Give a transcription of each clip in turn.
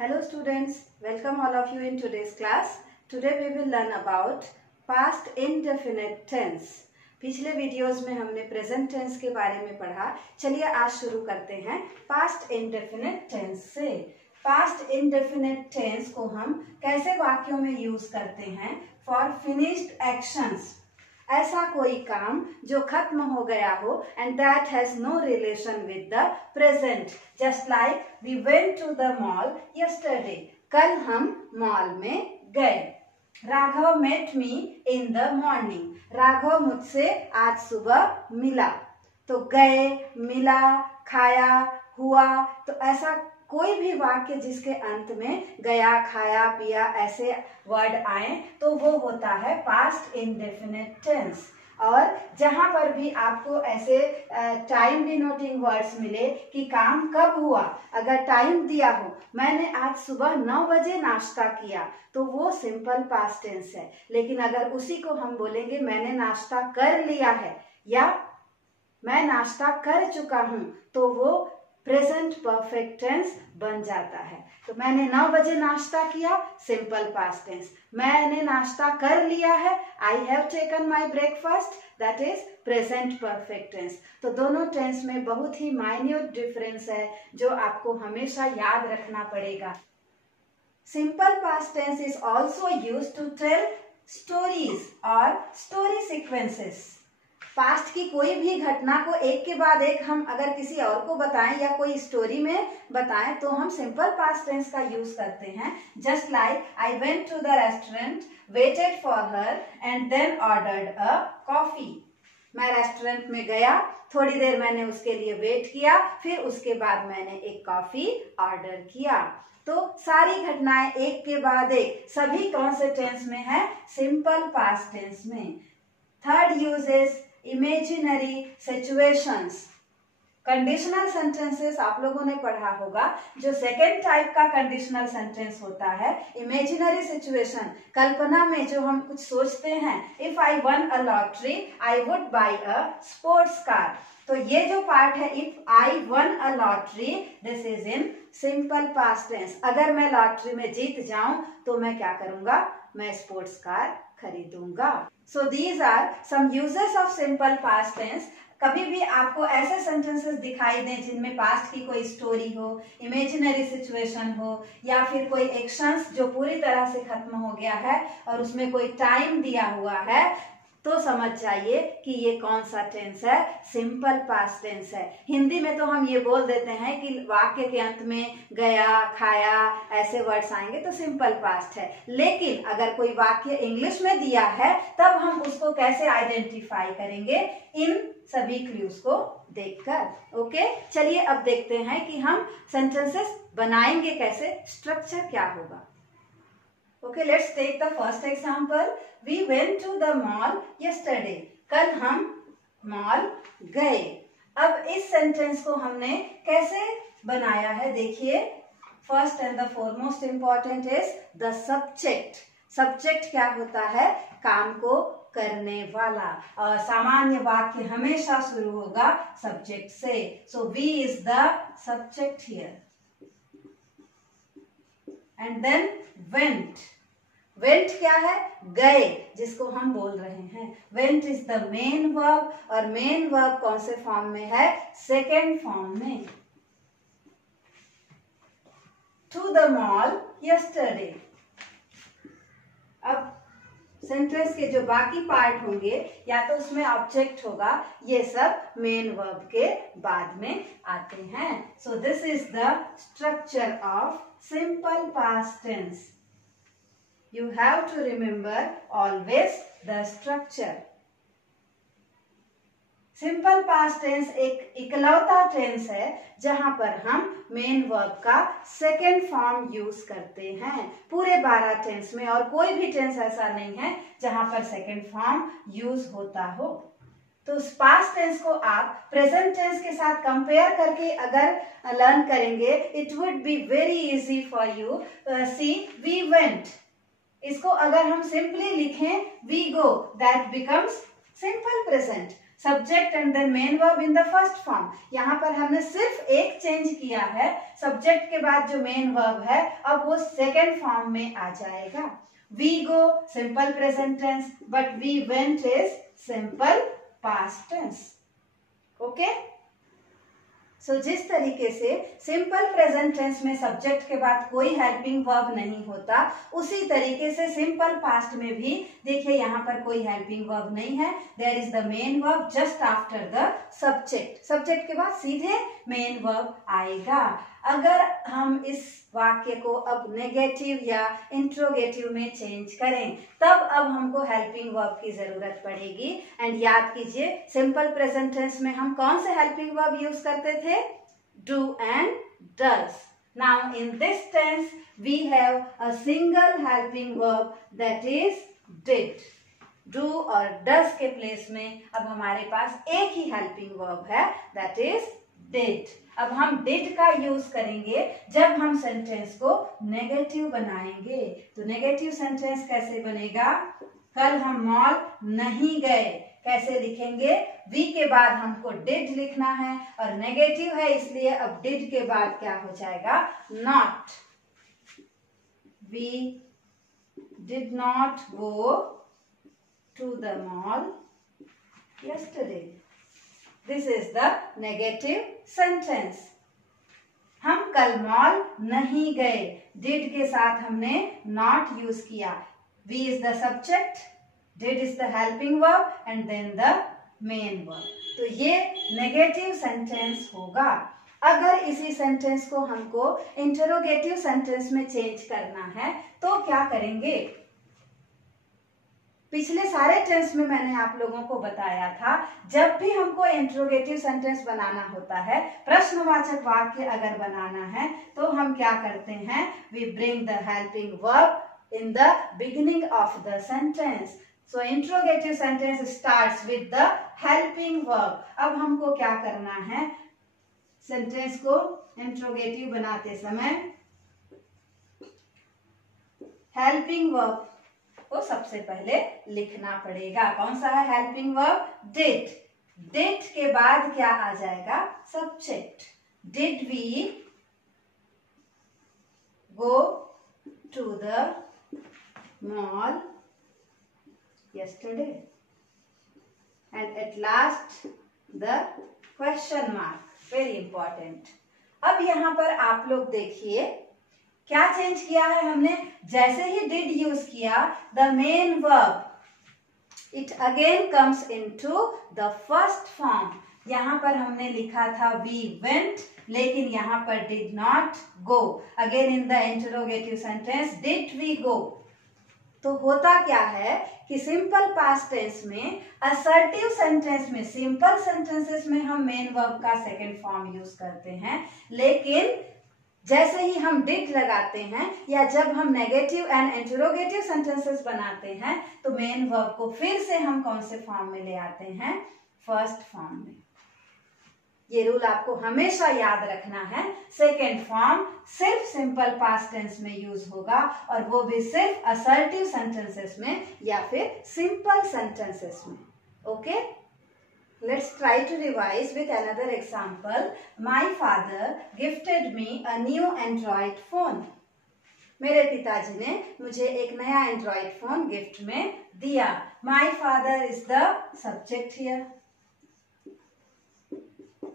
Hello students, welcome all of you in today's class. Today we will learn about past indefinite tense. पिछले videos में हमने present tense के बारे में पढ़ा. चलिए आज शुरू करते हैं पास्ट इंडेफिनिट टेंस से. पास्ट इंडेफिनिट टेंस को हम कैसे वाक्यों में यूज करते हैं? फॉर फिनिश्ड एक्शंस, ऐसा कोई काम जो खत्म हो गया हो and that has no relation with the present. Just like we went to the mall yesterday. कल हम मॉल में गए. Raghav met me in the morning. Raghav मुझसे आज सुबह मिला. तो गए, मिला, खाया, हुआ. तो ऐसा कोई भी वाक्य जिसके अंत में गया, खाया, पिया ऐसे वर्ड आए तो वो होता है पास्ट इंडेफिनिट टेंस. और जहां पर भी आपको ऐसे टाइम डिनोटिंग वर्ड्स मिले कि काम कब हुआ, अगर टाइम दिया हो, मैंने आज सुबह 9 बजे नाश्ता किया, तो वो सिंपल पास्ट टेंस है. लेकिन अगर उसी को हम बोलेंगे मैंने नाश्ता कर लिया है या मैं नाश्ता कर चुका हूं, तो वो प्रेजेंट परफेक्ट टेंस बन जाता है. तो मैंने 9 बजे नाश्ता किया, सिंपल पास्ट टेंस. मैंने नाश्ता कर लिया है, I have taken my breakfast, that is present perfect tense. तो दोनों टेंस में बहुत ही माइन्यूट डिफरेंस है जो आपको हमेशा याद रखना पड़ेगा. Simple past tense is also used to tell stories और स्टोरी सीक्वेंसेस. पास्ट की कोई भी घटना को एक के बाद एक हम अगर किसी और को बताएं या कोई स्टोरी में बताएं तो हम सिंपल पास्ट टेंस का यूज करते हैं. Just like I went to the restaurant, waited for her and then ordered a coffee. मैं रेस्टोरेंट में गया, थोड़ी देर मैंने उसके लिए वेट किया, फिर उसके बाद मैंने एक कॉफी ऑर्डर किया. तो सारी घटनाएं एक के बाद एक, सभी कौन से टेंस में है? सिंपल पास्ट टेंस में. Third use is imaginary situations. Conditional sentences आप लोगों ने पढ़ा होगा. जो सेकेंड टाइप का कंडीशनल सेंटेंस होता है इमेजिनरी सिचुएशन. कल्पना में जो हम कुछ सोचते हैं, if I won a lottery I would buy a sports car. तो ये जो पार्ट है if I won a lottery, this is in simple past tense. अगर मैं लॉटरी में जीत जाऊं तो मैं क्या करूंगा? मैं स्पोर्ट्स कार खरीदूंगा. So these are some uses of simple past tense. कभी भी आपको ऐसे सेंटेंसेस दिखाई दें जिनमें पास्ट की कोई स्टोरी हो, इमेजिनरी सिचुएशन हो, या फिर कोई एक्शंस जो पूरी तरह से खत्म हो गया है और उसमें कोई टाइम दिया हुआ है, तो समझ जाइए कि ये कौन सा टेंस है? सिंपल पास्ट टेंस है. हिंदी में तो हम ये बोल देते हैं कि वाक्य के अंत में गया, खाया ऐसे वर्ड्स आएंगे तो सिंपल पास्ट है. लेकिन अगर कोई वाक्य इंग्लिश में दिया है तब हम उसको कैसे आइडेंटिफाई करेंगे? इन सभी क्लूज को देखकर. ओके, चलिए अब देखते हैं कि हम सेंटेंसेस बनाएंगे कैसे, स्ट्रक्चर क्या होगा. Okay, let's take the first example. We went to the mall yesterday. कल हम मॉल गए. अब इस सेंटेंस को हमने कैसे बनाया है देखिए. First and the foremost important is the subject. Subject क्या होता है? काम को करने वाला. और सामान्य वाक्य हमेशा शुरू होगा सब्जेक्ट से. So we is the subject here. And then went. Went क्या है? गए, जिसको हम बोल रहे हैं. Went is the main verb. और मेन वर्ब कौन से फॉर्म में है? सेकेंड फॉर्म में. To the mall yesterday. अब सेंटेंस के जो बाकी पार्ट होंगे या तो उसमें ऑब्जेक्ट होगा, ये सब मेन वर्ब के बाद में आते हैं. So this is the structure of simple past tense. You have to remember always the structure. Simple past tense एक इकलौता टेंस है जहां पर हम मेन वर्ब का सेकेंड फॉर्म यूज करते हैं. पूरे 12 टेंस में और कोई भी टेंस ऐसा नहीं है जहां पर सेकेंड फॉर्म यूज होता हो. तो उस पास्ट टेंस को आप प्रेजेंट टेंस के साथ कंपेयर करके अगर लर्न करेंगे, it would be very easy for you. See, we went, इसको अगर हम सिंपली लिखें we go, that becomes simple present. Subject and then main verb in the first form. यहाँ पर हमने सिर्फ एक चेंज किया है, सब्जेक्ट के बाद जो मेन वर्ब है अब वो सेकेंड फॉर्म में आ जाएगा। We go simple present tense, but we went is simple past tense. Okay? सो जिस तरीके से सिंपल प्रेजेंट टेंस में सब्जेक्ट के बाद कोई हेल्पिंग वर्ब नहीं होता, उसी तरीके से सिंपल पास्ट में भी देखिए यहाँ पर कोई हेल्पिंग वर्ब नहीं है। There is the main verb just after the subject. Subject के बाद सीधे मेन वर्ब आएगा। अगर हम इस वाक्य को अब नेगेटिव या इंट्रोगेटिव में चेंज करें तब अब हमको हेल्पिंग वर्ब की जरूरत पड़ेगी। एंड याद कीजिए सिंपल प्रेजेंट टेंस में हम कौन से हेल्पिंग वर्ब यूज करते थे? Do and does. Now in this tense we have a single helping verb that is did. Do और डज के प्लेस में अब हमारे पास एक ही हेल्पिंग वर्ब है दैट इज डिड। अब हम डिड का यूज करेंगे जब हम सेंटेंस को नेगेटिव बनाएंगे। तो नेगेटिव सेंटेंस कैसे बनेगा? कल हम मॉल नहीं गए, कैसे लिखेंगे? वी के बाद हमको डिड लिखना है और नेगेटिव है इसलिए अब डिड के बाद क्या हो जाएगा? Not. We did not go to the mall yesterday. This is the negative sentence. हम कल मॉल नहीं गए, did के साथ हमने not यूज किया। We is the subject, did is the helping verb and then the main verb. तो ये नेगेटिव सेंटेंस होगा। अगर इसी सेंटेंस को हमको इंटरोगेटिव सेंटेंस में चेंज करना है तो क्या करेंगे? पिछले सारे टेंस में मैंने आप लोगों को बताया था, जब भी हमको इंट्रोगेटिव सेंटेंस बनाना होता है, प्रश्नवाचक वाक्य अगर बनाना है तो हम क्या करते हैं? We bring the helping verb in the beginning of the sentence. So interrogative sentence starts with the helping verb. अब हमको क्या करना है? सेंटेंस को इंट्रोगेटिव बनाते समय हेल्पिंग वर्ब को सबसे पहले लिखना पड़ेगा। कौन सा है हेल्पिंग वर्ब? डिड। डिड के बाद क्या आ जाएगा? Subject. Did we go to the mall yesterday? And at last the question mark, very important. अब यहाँ पर आप लोग देखिए क्या चेंज किया है हमने? जैसे ही डिड यूज किया the main verb it again comes into the first form. यहाँ पर हमने लिखा था वी वेंट, लेकिन यहाँ पर did not go. Again in the interrogative sentence did we go. तो होता क्या है कि सिंपल पास्ट टेंस में, असर्टिव सेंटेंस में, सिंपल सेंटेंसेस में हम मेन वर्ब का सेकेंड फॉर्म यूज करते हैं, लेकिन जैसे ही हम डिड लगाते हैं या जब हम नेगेटिव एंड इंटरोगेटिव सेंटेंसेस बनाते हैं तो मेन वर्ब को फिर से हम कौन से फॉर्म में ले आते हैं? फर्स्ट फॉर्म में। ये रूल आपको हमेशा याद रखना है। सेकेंड फॉर्म सिर्फ सिंपल पास्ट टेंस में यूज होगा और वो भी सिर्फ असर्टिव सेंटेंसेस में या फिर सिंपल सेंटेंसेस में। Okay, let's try to revise with another example. My father gifted me a new Android phone. मेरे पिताजी ने मुझे एक नया एंड्रॉइड फोन गिफ्ट में दिया। My father is the subject here.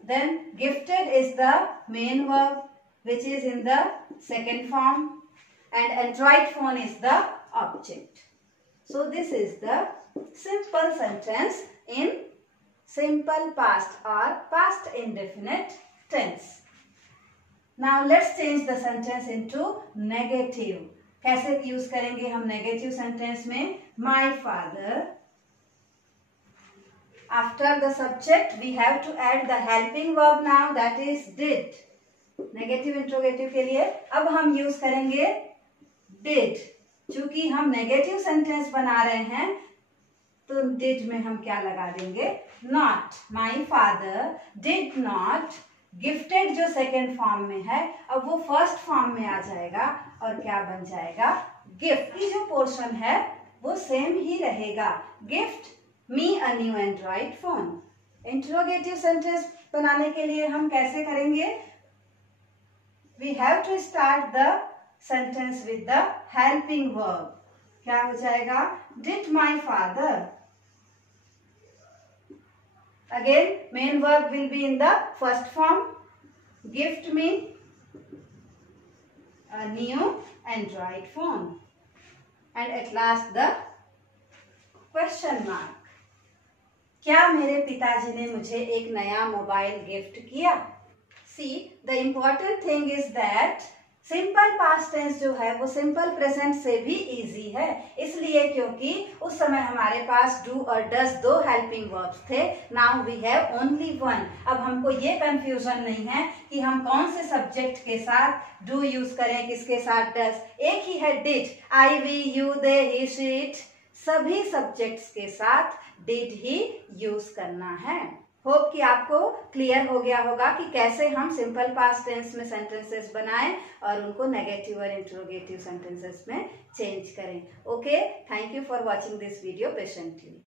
Then gifted is the main verb which is in the second form and Android phone is the object. So this is the simple sentence in simple past or past indefinite tense. Now let's change the sentence into negative. कैसे use करेंगे हम negative sentence में? My father, after the subject we have to add the helping verb now that is did. Negative interrogative के लिए अब हम use करेंगे did। चूंकि हम नेगेटिव सेंटेंस बना रहे हैं तो डिड में हम क्या लगा देंगे? Not. My father did not. Gifted जो सेकेंड फॉर्म में है अब वो फर्स्ट फॉर्म में आ जाएगा और क्या बन जाएगा? गिफ्ट की जो पोर्शन है वो सेम ही रहेगा। Gift me a new android phone. Interrogative sentence बनाने के लिए हम कैसे करेंगे? We have to start the sentence with the helping verb. क्या हो जाएगा? Did my father. Again, main verb will be in the first form. Gift me a new Android phone. And at last the question mark. क्या मेरे पिताजी ने मुझे एक नया मोबाइल गिफ्ट किया? See, the important thing is that simple past tense जो है वो सिंपल प्रेजेंट से भी इजी है, इसलिए क्योंकि उस समय हमारे पास डू और डज दो हेल्पिंग वर्ब्स थे. Now we have only one. अब हमको ये कंफ्यूजन नहीं है कि हम कौन से सब्जेक्ट के साथ डू यूज करें, किसके साथ डज. एक ही है did. I, we, you, they, he, she, it, सभी सब्जेक्ट्स के साथ डिड ही यूज करना है. होप कि आपको क्लियर हो गया होगा कि कैसे हम सिंपल पास्ट टेंस में सेंटेंसेस बनाएं और उनको नेगेटिव और इंट्रोगेटिव सेंटेंसेस में चेंज करें. Okay, thank you for watching this video patiently.